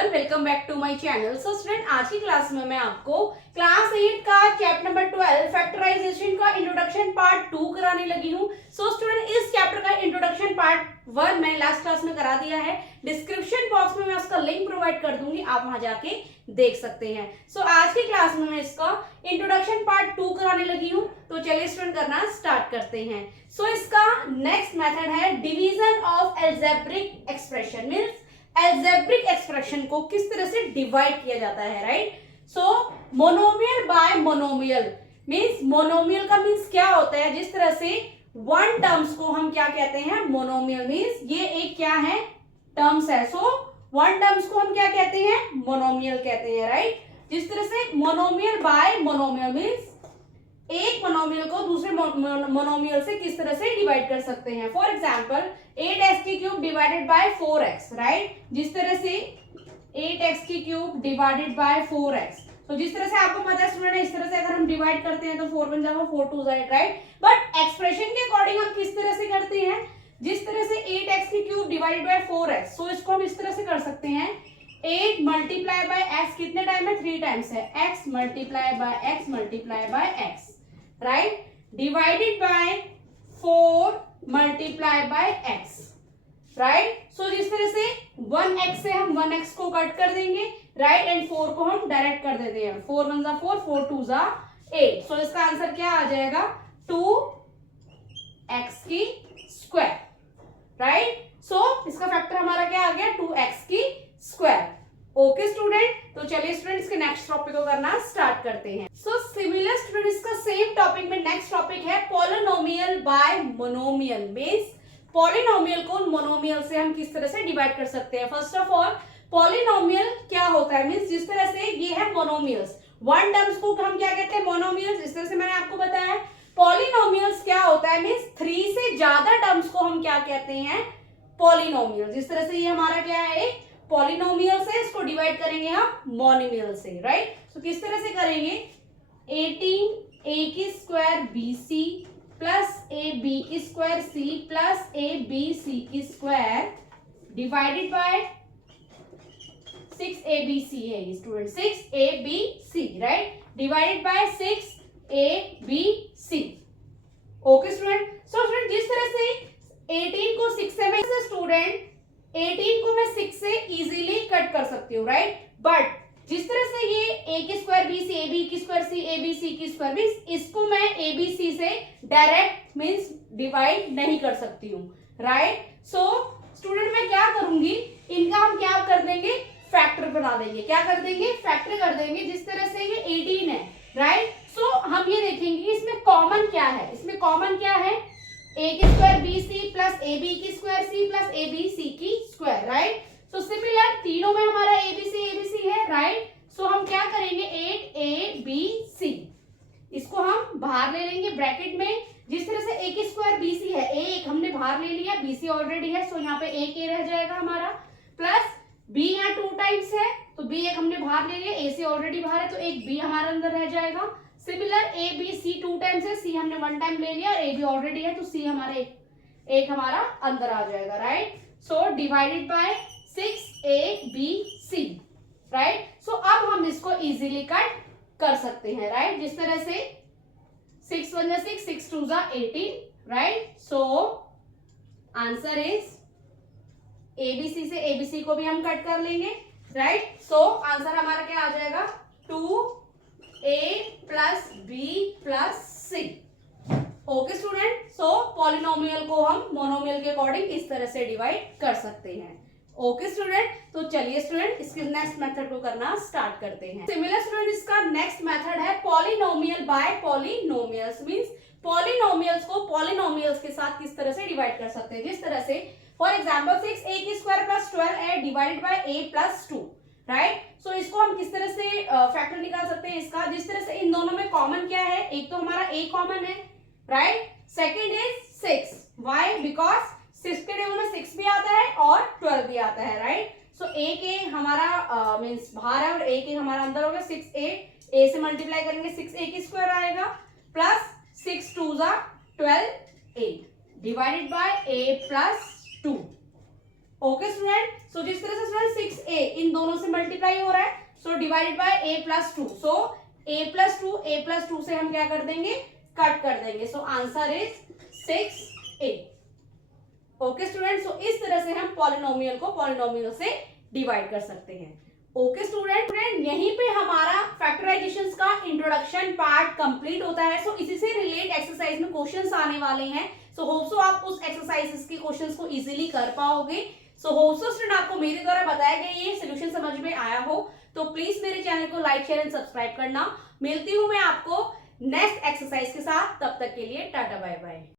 Everyone, welcome back to my channel. So student, आज की class में मैं आपको क्लास 8 का चैप्टर नंबर 12 फैक्टराइजेशन का इंट्रोडक्शन पार्ट 2 कराने लगी हूँ। सो स्टूडेंट, इस चैप्टर का इंट्रोडक्शन पार्ट 1 मैंने लास्ट क्लास में करा दिया है। डिस्क्रिप्शन बॉक्स में मैं उसका लिंक प्रोवाइड कर दूंगी, आप वहां जाके देख सकते हैं। सो आज की क्लास में मैं इसका इंट्रोडक्शन पार्ट 2 कराने लगी हूँ, तो चलिए स्टूडेंट करना स्टार्ट करते हैं। सो इसका नेक्स्ट मेथड है division of algebraic expression. Means algebraic expression को किस तरह से डिवाइड किया जाता है, राइट। सो monomial bye monomial means, monomial का मींस क्या होता है, जिस तरह से वन टर्म्स को हम क्या कहते हैं, मोनोमियल। मींस ये एक क्या है, टर्म्स है। सो वन टर्म्स को हम क्या कहते हैं, मोनोमियल कहते हैं, राइट। जिस तरह से मोनोमियल बाय मोनोमियल मींस एक मोनोमियल को दूसरे मोनोमियल से किस तरह से डिवाइड कर सकते हैं। For example 8x³ divided by 4x, right. जिस तरह से 8x³ डिवाइडेड बाय 4x, तो जिस तरह से आपको पता है स्टूडेंट, इस तरह से अगर हम डिवाइड करते हैं तो 4 बन जाएगा, 4 2 8, राइट। बट एक्सप्रेशन के अकॉर्डिंग हम किस तरह से करते हैं, जिस तरह से 8x³ डिवाइडेड बाय 4x, सो इसको हम इस तरह से कर सकते हैं 8 मल्टीप्लाई बाय x कितने टाइम है, 3 टाइम्स है, x multiply by x multiply by x, right, divided by 4 multiply by x, right. So जिस तरह से 1x से हम 1x को कट कर देंगे, राइट, एंड 4 को हम डायरेक्ट कर देते हैं, 4 1 जा 4, 4 2 जा 8। सो इसका आंसर क्या आ जाएगा, 2x की स्क्वायर, राइट। सो इसका फैक्टर हमारा क्या आ गया, 2x की स्क्वायर। ओके स्टूडेंट, तो चलिए स्टूडेंट इसके नेक्स्ट टॉपिक को करना स्टार्ट करते हैं। सो सिमिलर स्टूडेंट, इसका सेम टॉपिक में नेक्स्ट टॉपिक है polynomial bye monomial. Means polynomial को मोनोमियल से हम किस तरह से डिवाइड कर सकते हैं। फर्स्ट ऑफ ऑल, पॉलिनोमियल क्या होता है, मींस जिस तरह से ये है मोनोमियल्स, वन टर्म्स को हम क्या कहते हैं, मोनोमियल्स। इस तरह से मैंने आपको बताया। पॉलिनोमियल्स क्या होता है, मींस 3 से ज्यादा टर्म्स को हम क्या कहते हैं, पॉलिनोमियल। जिस तरह से ये हमारा क्या है, एक पॉलिनोमियल से, इसको डिवाइड करेंगे हम मोनोमियल से, राइट। तो किस तरह से करेंगे, 18a² bc plus ab² c plus abc² divided by 6abc है student, 6abc, right, divided by 6abc। Okay student. So student, जिस तरह से 18 को 6 से मैं स्टूडेंट 18 को मैं 6 से इजीली कट कर सकती हूँ, राइट। बट जिस तरह से ये a² bc ab² c abc² means इसको मैं abc से डायरेक्ट मींस डिवाइड नहीं कर सकती हूँ, राइट। सो स्टूडेंट मैं क्या करूंगी, इनका हम क्या कर देंगे, फैक्टर बना देंगे। क्या कर देंगे, फैक्टर कर देंगे। जिस तरह से ये 18 है, राइट। सो हम ये देखेंगे कि इसमें कॉमन क्या है, इसमें कॉमन क्या है, a² bc plus ab² c plus abc², right. So similar तीनों में हमारा abc है, राइट। सो हम क्या करेंगे, 8abc, इसको हम बाहर ले लेंगे ब्रैकेट में। जिस तरह से a² bc है, a हमने बाहर ले लिया, bc ऑलरेडी है, सो यहाँ पे एक a रह जाएगा हमारा, प्लस b यहाँ 2 टाइम्स है, तो b एक हमने बाहर ले लिया, a से ऑलरेडी बाहर है, तो एक b हमारे अंदर रह जाएगा। Similar a b c 2 times है, c हमने 1 टाइम ले लिया, a भी ऑलरेडी है, तो c हमारे एक हमारा अंदर आ जाएगा, right. So divided by 6abc, right. So अब हम इसको इजीली कट कर सकते हैं, राइट। जिस तरह से 6 1 जा 6, 6 2 जा 18, right. So answer is abc से abc को भी हम कट कर लेंगे, राइट। सो आंसर हमारा क्या आ जाएगा, 2a plus b plus c। Okay student. So polynomial को हम मोनोमियल के अकॉर्डिंग इस तरह से डिवाइड कर सकते हैं। ओके स्टूडेंट, तो चलिए स्टूडेंट इसके नेक्स्ट मेथड को करना स्टार्ट करते हैं। सिमिलर स्टूडेंट, इसका नेक्स्ट मेथड है polynomial bye polynomials. Means polynomials को पॉलिनोमियल्स के साथ किस तरह से डिवाइड कर सकते हैं। जिस तरह से for example 6a² plus 12a divided by a plus 2, right. So इसको हम किस तरह से फैक्टर निकाल सकते हैं इसका। जिस तरह से इन दोनों में कॉमन क्या है, एक तो हमारा a कॉमन है, right. Second is 6, why, because 6 के टेबल में 6 भी आता है और 12 भी आता है, राइट। सो एक a हमारा मींस बाहर है और एक a हमारा अंदर होगा, 6a से मल्टीप्लाई करेंगे 6a² आएगा, प्लस 6 2 जा 12 8 divided by a plus 2, okay student, so जिस तरह से स्टूडेंट 6a इन दोनों से मल्टीप्लाई हो रहा है, so divided by a plus 2, so a plus 2 से हम क्या कर देंगे, कट कर देंगे, so answer is 6a। Okay student, so इस तरह से हम पॉलिनोमियल को पॉलिनोमियल से डिवाइड कर सकते हैं। ओके स्टूडेंट, यहीं पे हमारा फैक्टराइजेशंस का इंट्रोडक्शन पार्ट कंप्लीट होता है। सो इसी से रिलेट एक्सरसाइज में क्वेश्चंस आने वाले हैं। सो होप सो आप उस एक्सरसाइजेस के क्वेश्चंस को इजीली कर पाओगे। सो होप सो स्टूडेंट आपको मेरे द्वारा बताया गया ये सोल्यूशन समझ में आया हो, तो प्लीज मेरे चैनल को लाइक शेयर एंड सब्सक्राइब करना। मिलती हूँ मैं आपको नेक्स्ट एक्सरसाइज के साथ, तब तक के लिए टाटा बाय बाय।